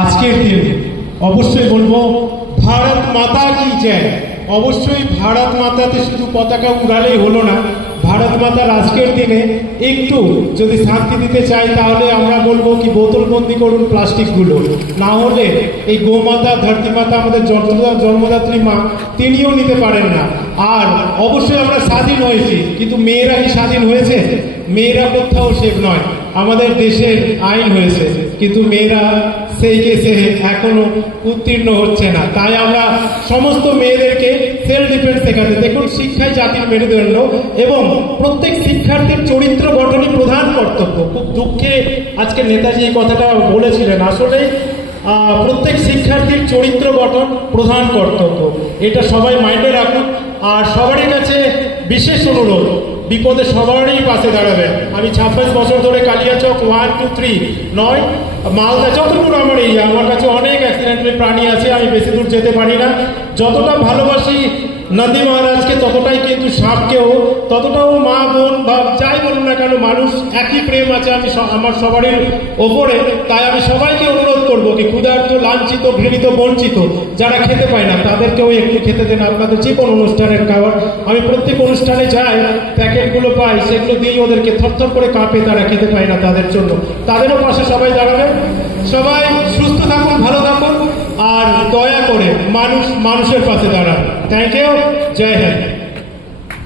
আজকের দিন অবশ্যই বলবো ভারত মাতা কি জয়। অবশ্যই ভারত মাতাতে শুধু পতাকা উড়ালেই হলো না, ভারত মাতার আজকের দিনে একটু যদি শান্তি দিতে চাই তাহলে আমরা বলবো কি বোতলবন্দি করুন প্লাস্টিকগুলো, না হলে এই গোমাতা ধরতি মাতা আমাদের জন্মদাত্রী মা তিনিও নিতে পারেন না। আর অবশ্যই আমরা স্বাধীন হয়েছি, কিন্তু মেয়েরা কি স্বাধীন হয়েছে? মেয়েরা কোথাও সেফ নয়। আমাদের দেশের আইন হয়েছে কিন্তু মেয়েরা সেই কেসে এখনো উত্তীর্ণ হচ্ছে না। তাই আমরা সমস্ত মেয়েদেরকে সেলফ ডিফেন্স শেখাতে, দেখুন শিক্ষাই জাতির মেরুদণ্ড এবং প্রত্যেক শিক্ষার্থীর চরিত্র গঠনই প্রধান কর্তব্য। খুব দুঃখে আজকে নেতাজি এই কথাটা বলেছিলেন, আসলে প্রত্যেক শিক্ষার্থীর চরিত্র গঠন প্রধান কর্তব্য, এটা সবাই মাইন্ডে রাখুন। আর সবারই কাছে বিশেষ অনুরোধ, বিপদে সবারই পাশে দাঁড়াবেন। আমি 26 বছর ধরে কালিয়াচক 1, 2, 3 নয় মালদা যতটুকু আমার এই আমার কাছে অনেক অ্যাক্সিডেন্টাল প্রাণী আছে, আমি বেশি দূর যেতে পারি না। যতটা ভালোবাসি নন্দী মহারাজকে ততটাই কিন্তু সাপকেও, ততটাও মা বোন বা যাই বলুন না কেন, মানুষ একই প্রেম আছে আমি আমার সবারই ওপরে। তাই আমি সবাইকে অনুরোধ করবো কি ক্ষুধার্ত, লাঞ্ছিত, ঘৃণিত, বঞ্চিত যারা খেতে পায় না তাদেরকেও একটু খেতে দেন আপনাদের যে কোনো অনুষ্ঠানের খাবার। আমি প্রত্যেক অনুষ্ঠানে যাই, প্যাকেটগুলো পাই, সেগুলো দিয়েই ওদেরকে থরথর করে কাঁপে, তারা খেতে পায় না, তাদের জন্য তাদেরও পাশে সবাই দাঁড়াবেন। সবাই সুস্থ থাকুন, ভালো থাকুন, আর দয়া করে মানুষের পাশে দাঁড়ান। থ্যাংক ইউ, জয় হিন্দ।